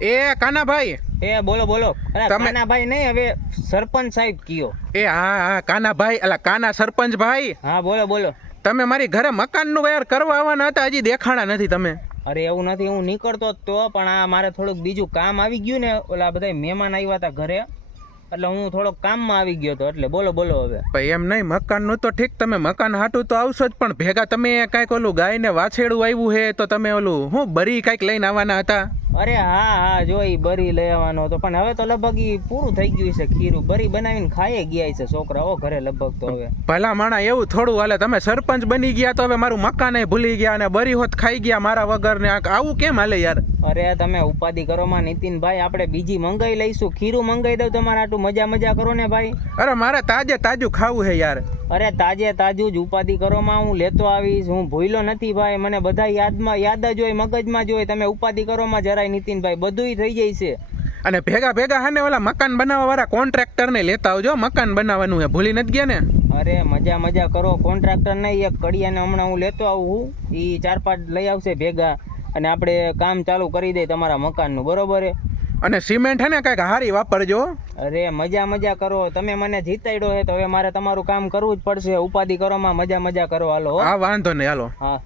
એ કાનાભાઈ, એ બોલો બોલો. અરે તમે- કાનાભાઈ નહીં, હવે સરપંચ સાહેબ કયો. એ હા હા કાનાભાઈ, અલા કાના સરપંચ ભાઈ, હા બોલો બોલો. તમે મારી ઘરે મકાનનું યાર કરવા આવવાના હતા, હજી દેખાણા નથી તમે. અરે એવું નથી, હું નીકળતો જ તો, પણ આ મારે થોડુંક બીજું કામ આવી ગયું ને, ઓલા બધા મહેમાન આવ્યા હતા ઘરે, એટલે હું થોડોક કામમાં આવી ગયો હતો, એટલે બોલો બોલો હવે. ભાઈ એમ નહીં, મકાનનું તો ઠીક, તમે મકાન હાટું તો આવશો જ, પણ ભેગા તમે કાંઈક ઓલું ગાય ને વાછેડું આવ્યું હે, તો તમે ઓલું હું બરી કાંઈક લઈને આવવાના હતા. અરે હા હા, જો ઈ બરી લઈ આવવાનો હતો, પણ હવે તો લગભગ ઈ પૂરું થઈ ગયું છે ખીરું. બરી બનાવીને ખાઈ ગયા છે છોકરાઓ ઘરે લગભગ તો હવે. ભલા માણા એવું થોડું હાલે, તમે સરપંચ બની ગયા તો હવે મારું મકાન ભૂલી ગયા અને બરી હોત ખાઈ ગયા મારા વગર ને, આવું કેમ હાલે યાર? અરે તમે ઉપાધિ કરો માં નીતિનભાઈ, આપણે બીજી મંગાઈ લઈશું, ખીરું મંગાઈ દઉં તમારે આટલું, મજા મજા કરો ને ભાઈ. અરે મારે તાજે તાજું ખાવું હે યાર. અરે તાજે તાજું જ ઉપાધિ કરો માં, હું લેતો આવીશ, હું ભૂલ્યો નથી ભાઈ, મને બધા યાદ જ હોય, મગજમાં જ હોય. તમે ઉપાધિ કરો માં જરાય નીતિનભાઈ, બધુંય થઈ જાય છે. અને ભેગા ભેગા હે ને ઓલા મકાન બનાવવા વાળા કોન્ટ્રાક્ટર ને લેતા આવજો, મકાન બનાવવાનું હે, ભૂલી નથી ગયા ને? અરે મજા મજા કરો, કોન્ટ્રાક્ટર નહીં, એક કડિયાને હમણાં હું લેતો આવું, એ 4-5 લઈ આવશે ભેગા, અને આપણે કામ ચાલુ કરી દઈએ તમારા મકાનનું, બરોબર હે? અને સિમેન્ટ હે ને કાંઈક હારી વાપરજો. અરે મજા મજા કરો, તમે મને જીતાડ્યો હે તો હવે મારે તમારું કામ કરવું જ પડશે. ઉપાધિ કરો માં, મજા મજા કરો, હાલો હો. હા વાંધો નહીં, હાલો. હા.